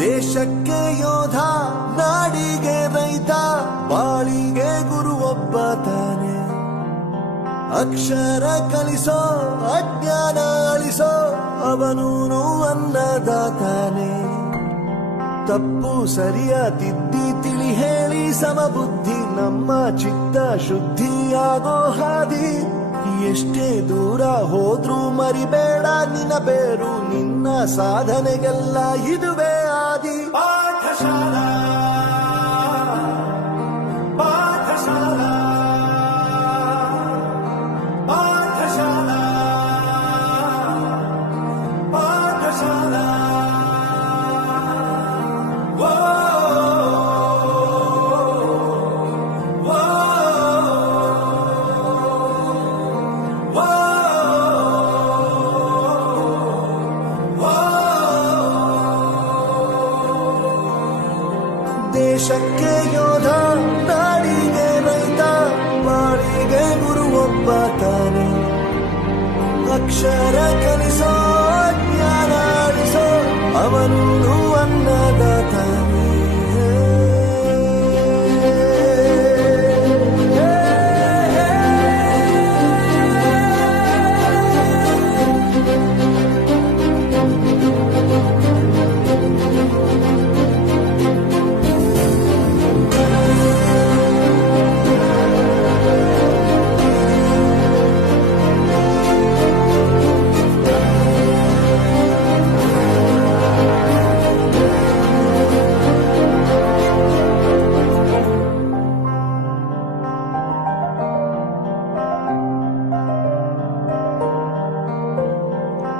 ದೇಶಕ್ಕೆ ಯೋಧ, ನಾಡಿಗೆ ರೈತ, ಬಾಳಿಗೆ ಗುರು ಒಬ್ಬ ತಾನೆ. ಅಕ್ಷರ ಕಲಿಸೋ, ಅಜ್ಞಾನ ಅಳಿಸೋ, ಅವನೂನು ಅನ್ನದಾತಾನೆ. ತಪ್ಪು ಸರಿಯ ತಿದ್ದಿ ತಿಳಿ ಹೇಳಿ ಸಮಬುದ್ಧಿ, ನಮ್ಮ ಚಿತ್ತ ಶುದ್ಧಿಯಾಗೋ ಹಾದಿ. ಎಷ್ಟೇ ದೂರ ಹೋದ್ರೂ ಮರಿಬೇಡ ನಿನ್ನ ಬೇರು, ನಿನ್ನ ಸಾಧನೆಗೆಲ್ಲ ಇದುವೇ ಆದಿ. ಪಾಠಶಾಲಾ ಪಾಠಶಾಲಾ ಪಾಠಶಾಲಾ ಪಾಠಶಾಲಾ. ದೇಶಕ್ಕೆ ಯೋಧ, ನಾಡಿಗೆ ರೈತ, ಬಾಳಿಗೆ ಗುರು ಒಬ್ಬ ತಾನೆ. ಅಕ್ಷರ ಕಲಿಸೋ, ಜ್ಞಾನ ಅಳಿಸೋ, ಅವನು ಅನ್ನದಾತಾನೆ.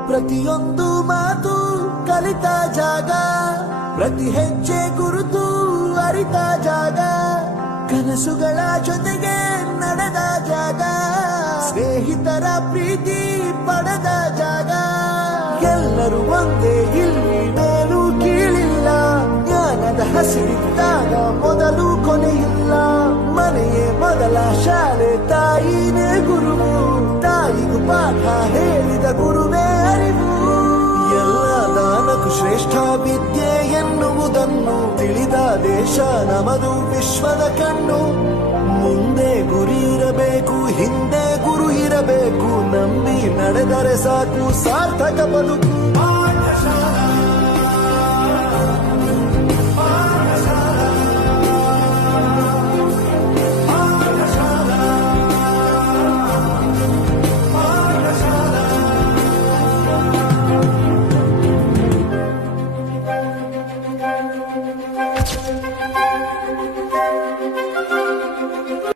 ಪ್ರತಿಯೊಂದು ಮಾತು ಕಲಿತ ಜಾಗ, ಪ್ರತಿ ಹೆಜ್ಜೆ ಗುರುತು ಅರಿತ ಜಾಗ, ಕನಸುಗಳ ಜೊತೆಗೆ ನಡೆದ ಜಾಗ, ಸ್ನೇಹಿತರ ಪ್ರೀತಿ ಪಡೆದ ಜಾಗ. ಎಲ್ಲರೂ ಒಂದೇ, ಇಲ್ಲಿ ಮೇಲೂ ಕೀಳಿಲ್ಲ, ಜ್ಞಾನದ ಹಸಿರಿದ್ದಾಗ ಮೊದಲು ಕೊನೆಯಿಲ್ಲ. ಮನೆಯೇ ಮೊದಲ ಶಾಲೆ, ತಾಯಿನೇ ಗುರುವು, ತಾಯಿಗೂ ಪಾಠ ಹೇಳಿದ ಗುರುವೇ ಅರಿವು. ಎಲ್ಲ ದಾನಕ್ಕೂ ಶ್ರೇಷ್ಠ ವಿದ್ಯೆ ಎನ್ನುವುದನ್ನು ತಿಳಿದ ದೇಶ ನಮದು, ವಿಶ್ವದ ಕಣ್ಣು. ಮುಂದೆ ಗುರಿ ಇರಬೇಕು, ಹಿಂದೆ ಗುರು ಇರಬೇಕು, ನಂಬಿ ನಡೆದರೆ ಸಾಕು ಸಾರ್ಥಕ ಬದುಕು.